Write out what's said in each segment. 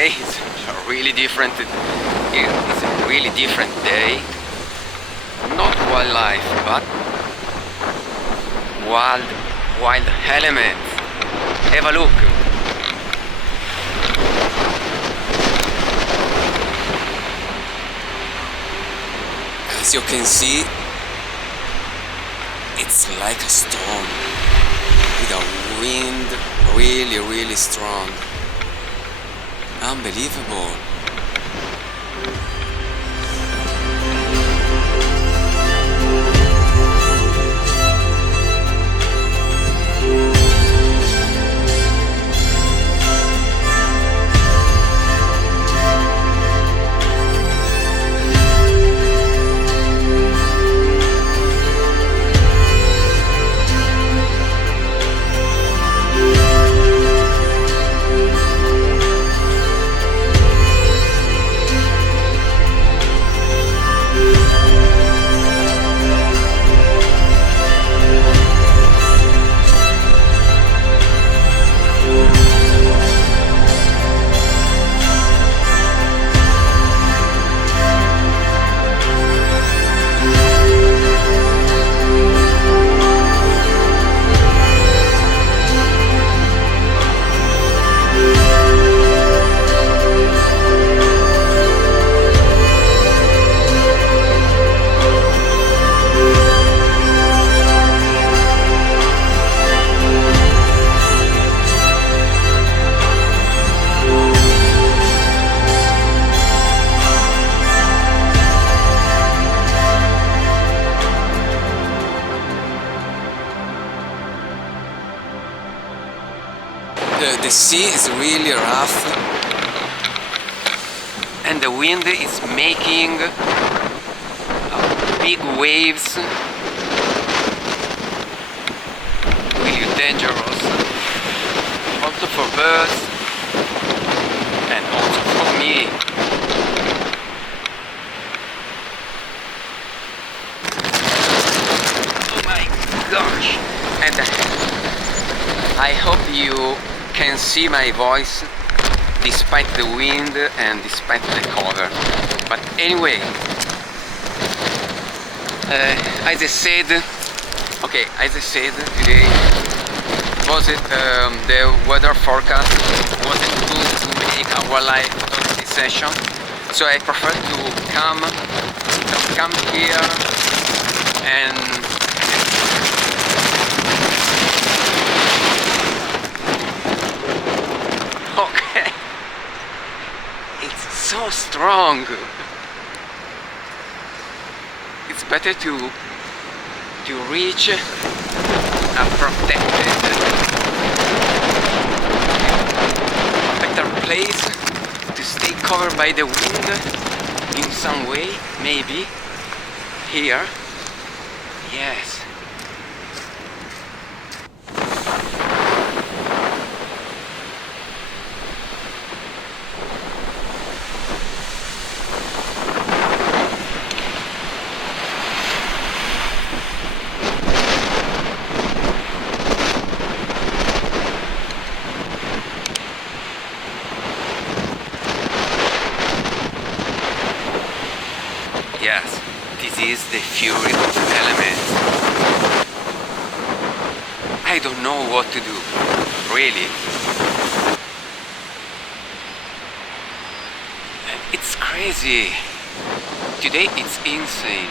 today is a really different. It's a really different day. Not wildlife, but wild elements. Have a look. As you can see, it's like a storm with a wind really strong. Unbelievable. The sea is really rough and the wind is making big waves, really dangerous, also for birds and also for me. Oh my gosh! And I hope you can see my voice despite the wind and despite the cover. But anyway, as I said today was it the weather forecast wasn't good to make our live photography session, so I prefer to come here and okay, it's so strong. It's better to reach a better place, to stay covered by the wind in some way, maybe here. Yes. Yes, this is the fury of elements. I don't know what to do, really. And it's crazy. Today it's insane.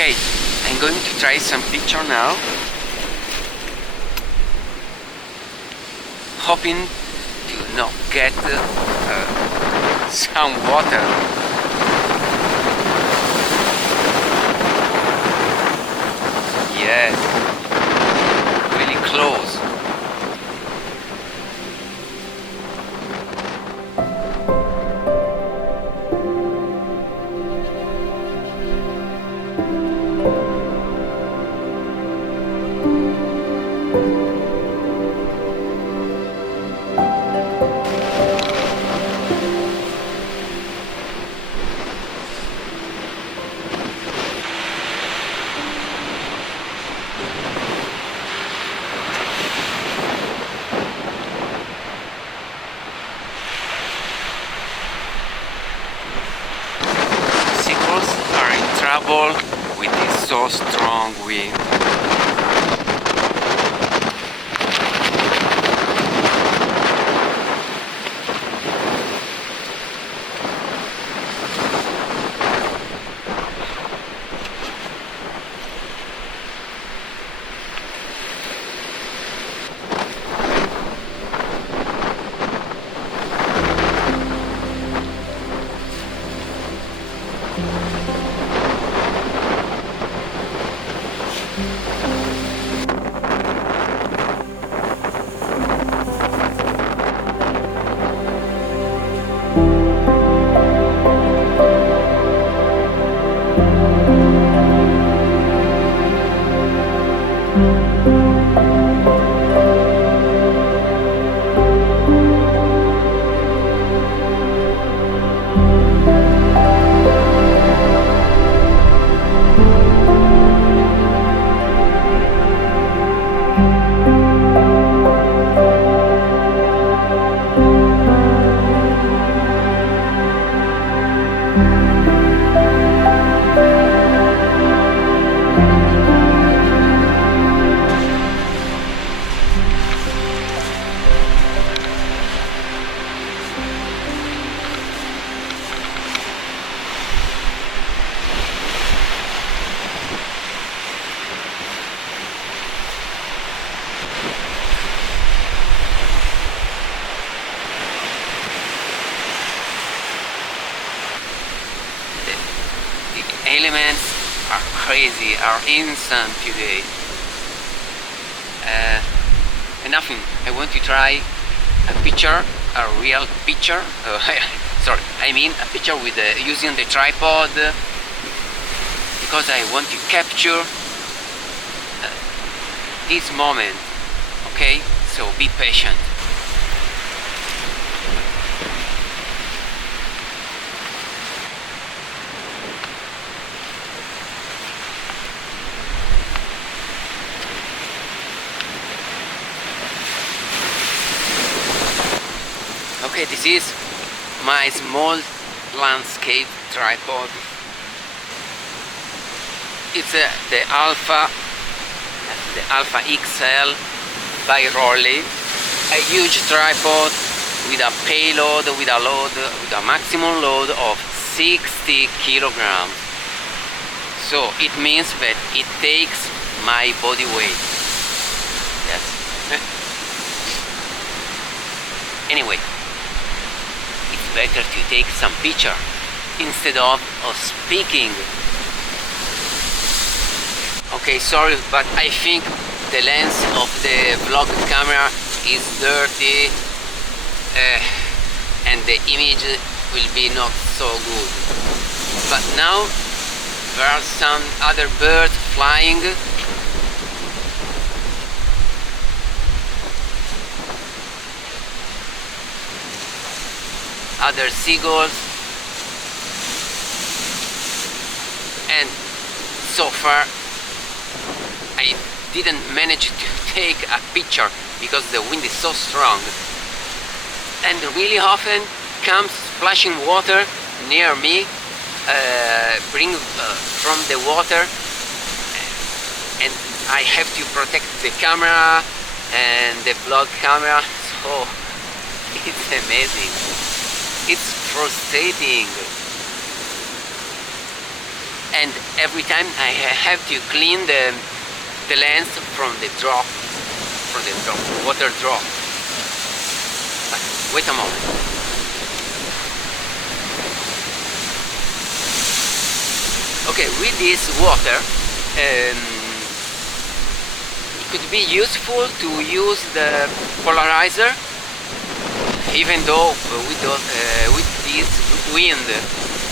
Okay, I'm going to try some picture now, hoping to not get some water. Yes, really close. trouble with this so strong wind. Elements are crazy, are insane today. And nothing. I want to try a picture, a real picture. Sorry, I mean a picture with using the tripod because I want to capture this moment. Okay, so be patient. Okay, this is my small landscape tripod. It's the Alpha XL by Rolly, a huge tripod with a payload, with a maximum load of 60 kilograms. So it means that it takes my body weight. Yes. Anyway, it's better to take some picture instead of speaking. Okay, sorry, but I think the lens of the vlog camera is dirty and the image will be not so good. But now there are some other birds flying. Other seagulls, and so far I didn't manage to take a picture because the wind is so strong, and really often comes splashing water near me, bring from the water, and I have to protect the camera and the vlog camera, so it's amazing. It's frustrating, and every time I have to clean the lens from the water drop. But wait a moment. Okay, with this water, it could be useful to use the polarizer. Even though with this wind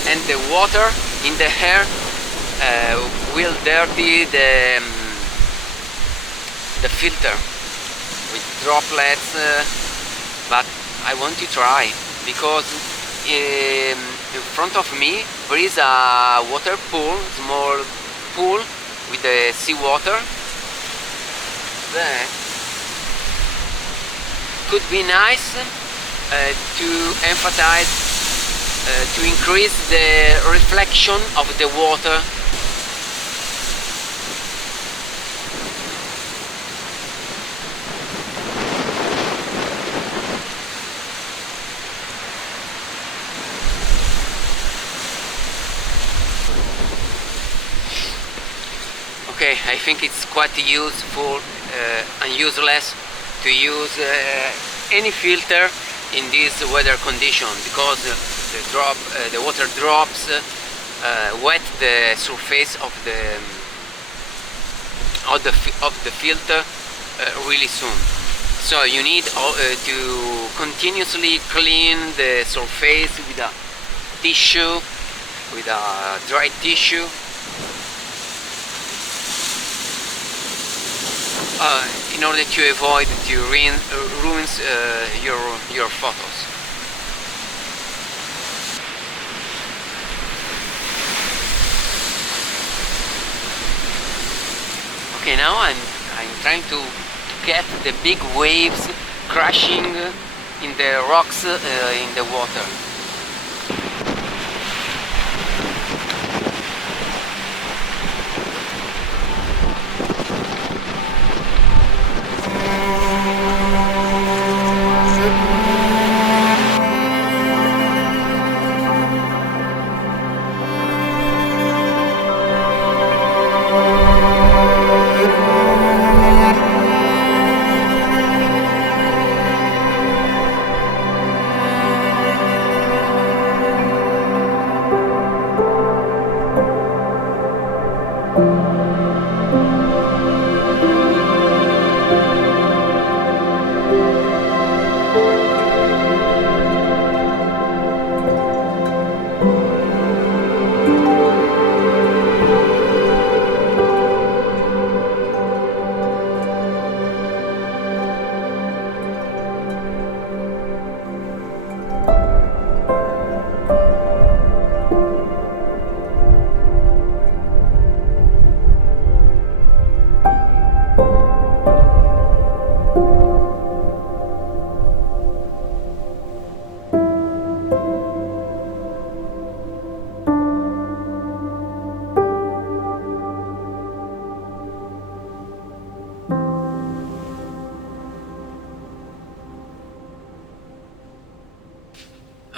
and the water in the air will dirty the filter with droplets, but I want to try because in front of me there is a water pool, small pool with the seawater. That could be nice to emphasize to increase the reflection of the water. Okay, I think it's quite useful and useless to use any filter in this weather condition, because the water drops wet the surface of the filter really soon. So you need to continuously clean the surface with a tissue, with a dry tissue. In order to avoid to ruins your photos. Okay, now I'm trying to get the big waves crashing in the rocks in the water.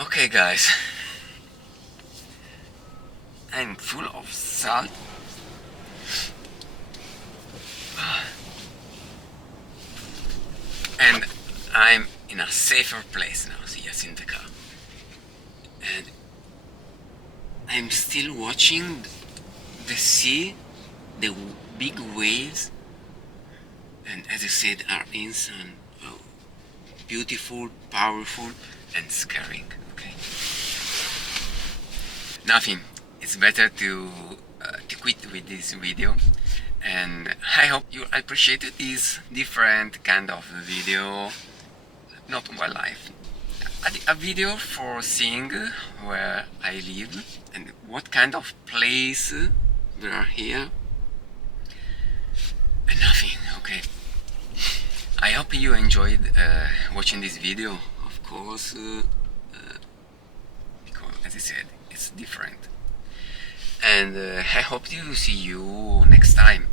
Okay guys, I'm full of salt. And I'm in a safer place now, yes, in the car. And I'm still watching the sea, the big waves, and as I said, are insane, beautiful, powerful, and scaring. Okay. Nothing. It's better to quit with this video, and I hope you appreciated this different kind of video, not wildlife. A video for seeing where I live and what kind of place there are here, and nothing. Okay. I hope you enjoyed watching this video, of course, because as I said, it's different. And I hope to see you next time.